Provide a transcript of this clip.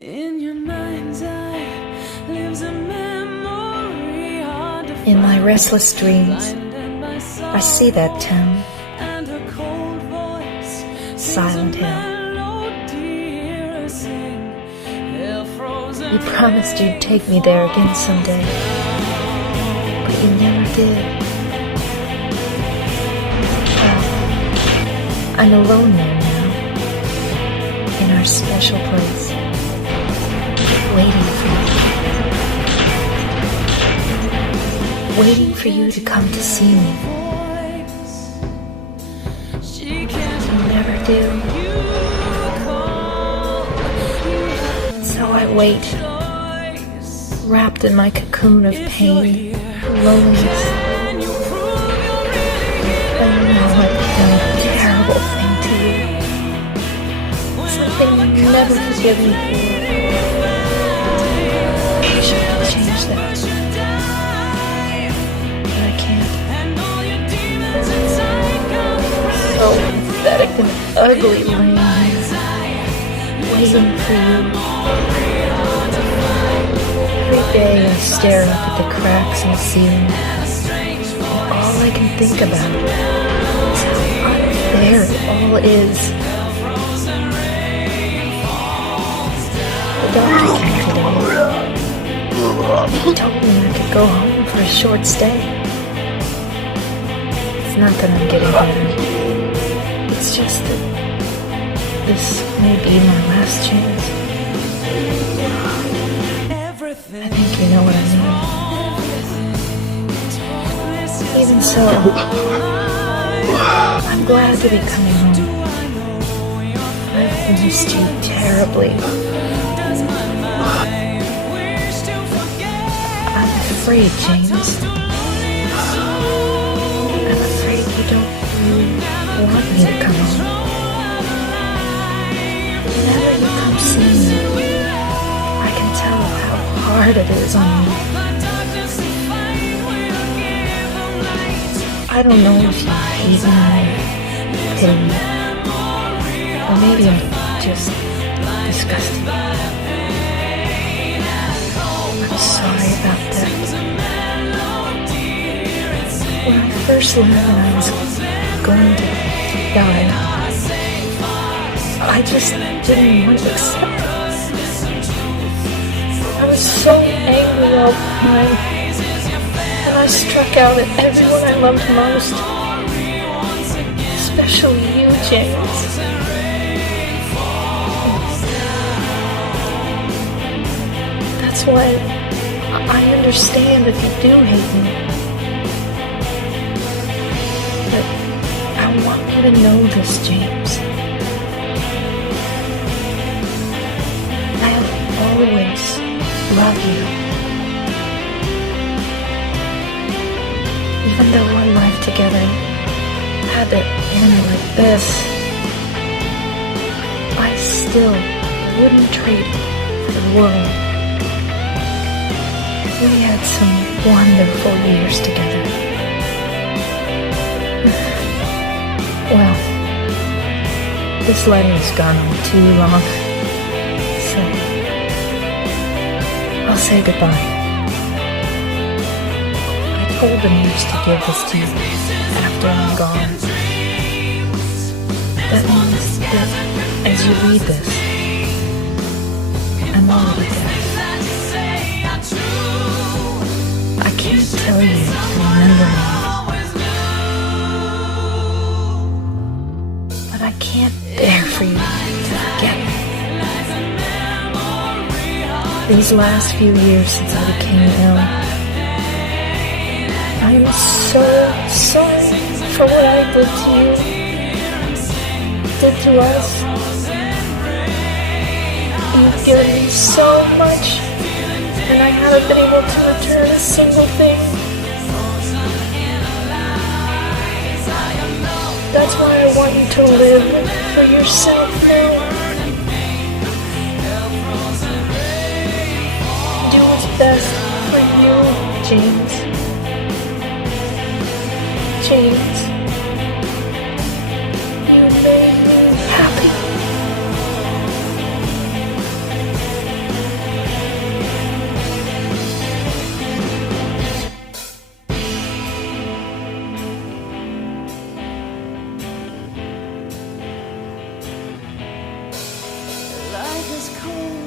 In your mind's eye lives a memory hard to In my find. restless dreams, I see that town, And a cold voice Silent Hill. You You promised you'd take me there again someday, but you never did. Well, I'm alone there now, in our special place, waiting for you to come to see me. You never do. So I wait, wrapped in my cocoon of pain, loneliness. I know I've done a terrible thing to you, something you never forgive me for. I wish I could change that, but I can't. So pathetic and ugly laying here, waiting for you. Every day I stare up at the cracks in the ceiling, and all I can think about is how unfair it all is. The doctor came today. He told me I could go home for a short stay. It's not that I'm getting better. It's just that this may be my last chance. I think you know what I mean. Even so, I'm glad to be coming home. I've missed you terribly. I'm afraid, James. I'm afraid you don't really want me to come home. Whenever you come see me, I can tell how hard it is on you. I don't know if you hate me or pity me, or maybe I'm just disgusting. I'm sorry about that. When I first learned that I was going to die, I just didn't want to accept it. I was so angry all the time, and I struck out at everyone I loved most, especially you, James. That's why I understand if you do hate me. But I want you to know this, James. I'll always love you. Even though our life together had to end like this, I still wouldn't trade it for the world. We had some wonderful years together. Well, this letter's gone on too long, so I'll say goodbye. I told the nurse to give this to you after I'm gone. That means that as you read this, I'm already dead. I can't tell you to remember me, but I can't bear for you to forget me. These last few years since I became ill, I am so sorry for what I did to you, did to us. You've given me so much, and I haven't been able to return a single thing. That's why I want you to live for yourself now. Do what's best for you, James. James, you made me happy. cold.